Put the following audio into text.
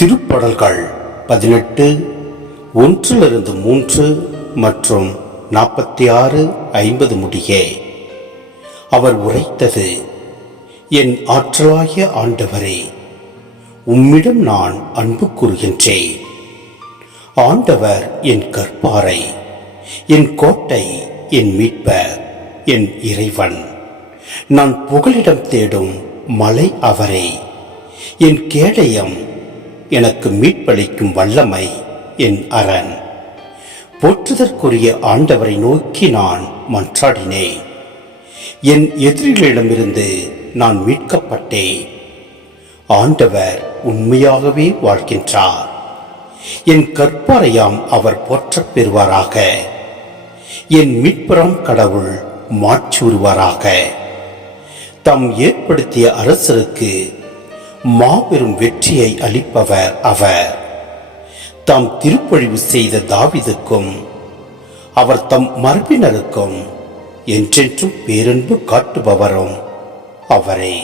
திருப்பாடல்கள் 18 1-3 மற்றும் 46-50 முடியே. அவர் உரைத்தது: என் ஆற்றலாகிய ஆண்டவரே, உம்மிடம் நான் அன்பு கூறுகின்றேன். ஆண்டவர் என் கற்பாரை, என் கோட்டை, என் மீட்பர், என் இறைவன். நான் புகலிடம் தேடும் மலை அவரே. என் கேடயம், எனக்கு மீட்பளிக்கும் வல்லமை, என் அரண். போற்றுதற்குரிய ஆண்டவரை நோக்கி நான் மன்றாடினேன். என் எதிரிகளிடமிருந்து நான் மீட்கப்பட்டேன். ஆண்டவர் உண்மையாகவே வாழ்கின்றார். என் கற்பாரையாம் அவர் போற்றப் பெறுவாராக. என் மீட்பராம் கடவுள் மாட்சியுறுவாராக. தாம் ஏற்படுத்திய அரசருக்கு மாபெரும் வெற்றியை அளிப்பவர் அவர். தாம் திருப்பொழிவு செய்த தாவீதுக்கும் அவர் தம் மரபினருக்கும் என்றென்றும் பேரன்பு காட்டுபவரும் அவரே.